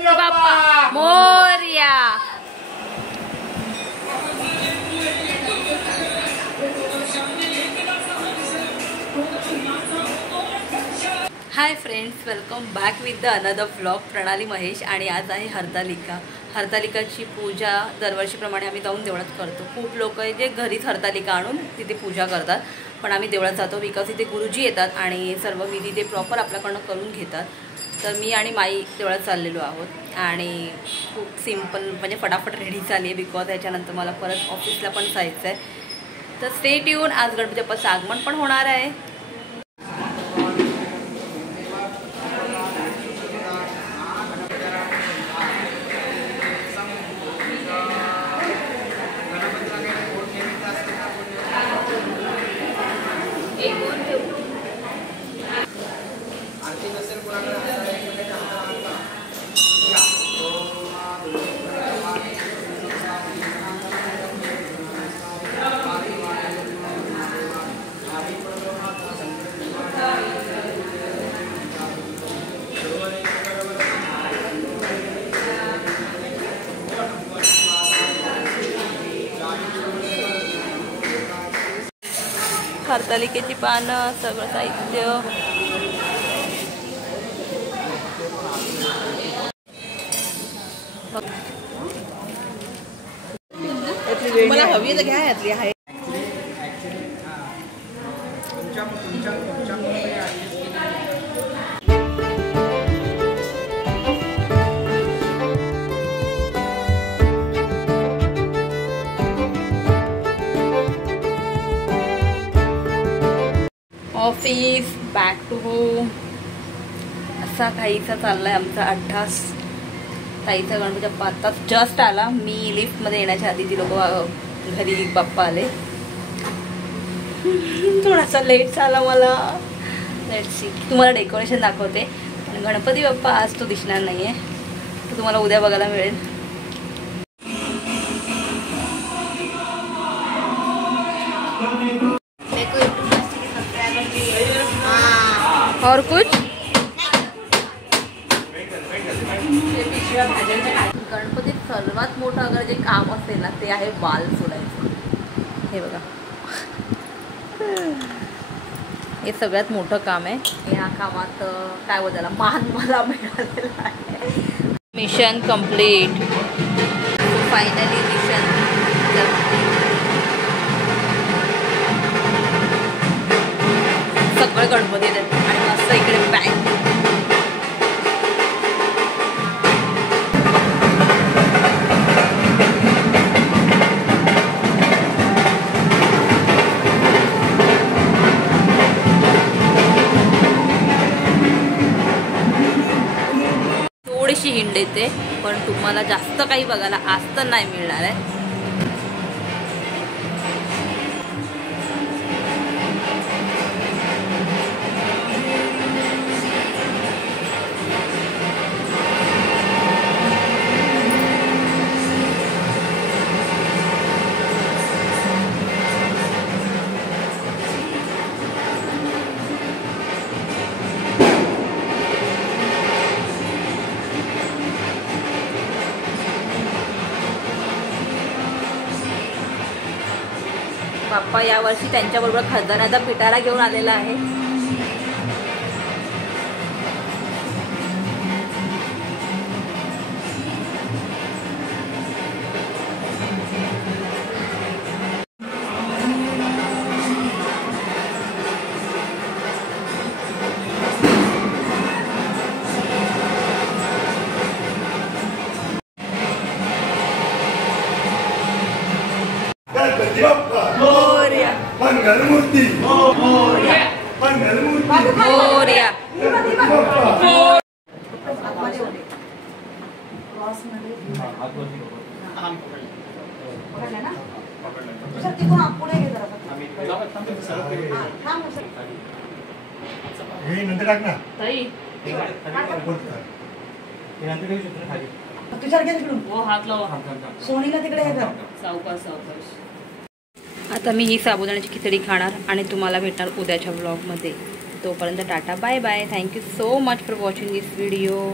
Ganpati Bappa Morya. Hi friends, welcome back with the another vlog. प्रणाली महेश. आणि आज आहे हरतालिका. हरतालिकाची पूजा दरवर्षीप्रमाणे आम्ही जाऊन देवळात करतो. खूप लोक जे घरीच हरतालिका आणून तिथे पूजा करतात, पण आम्ही देवळात जातो बिकॉज तिथे गुरुजी येतात आणि सर्व विधी ते प्रॉपर आपल्याकडनं करून घेतात. तर मी आणि माई देवळात चाललेलो आहोत आणि खूप सिम्पल म्हणजे फटाफट रेडी झाली आहे बिकॉज त्याच्यानंतर मला परत ऑफिसला पण जायचं आहे. तर स्टे ट्यून. आज गणपती बाप्पाचं आगमन पण होणार आहे. हरतालिकेची पानं, सगळं साहित्य. मला हवी तर घ्या. यातली आहे ऑफिस, बॅक टू होम असा काहीसा चाललाय आमचा अड्डास. ताईचा गणपती बाप्पा आत्ताच जस्ट आला. मी लिफ्टमध्ये येण्याच्या आधी ती लोक घरी बाप्पा आले. थोडासा लेट झाला मला. Let's see. तुम्हाला डेकोरेशन दाखवते. पण गणपती बाप्पा आज तो दिसणार नाही आहे, तो तुम्हाला उद्या बघायला मिळेल. और कुछ गणपतीत सर्वात मोठं अगर जे काम असेल ना ते आहे बाल सोडायचं. हे बघा, हे सगळ्यात मोठं काम आहे. या कामात काय बोलायला मान मला मिळालेला आहे. Mission complete. फायनली मिशन सगळे गणपती येतात आणि मस्त इकडे बँक. थोडीशी हिंड येते, पण तुम्हाला जास्त काही बघायला आज तर नाही मिळणार आहे. बाप्पा यावर्षी त्यांच्याबरोबर खजानाचा पिटारा घेऊन आलेला आहे. मोरया मंगलमूर्ती मोरया मंगलमूर्ती मोरया. नंतर टाक ना ताई. तुषार घे तिकडून. हो, हात लावा. सोनीला तिकडे हे कर. सावकाश सावकाश. आता मी ही साबुदाण्याची खिचडी खाणार आणि तुम्हाला भेटणार उद्याच्या व्लॉगमध्ये. तोपर्यंत tata, bye bye. Thank you so much for watching this video.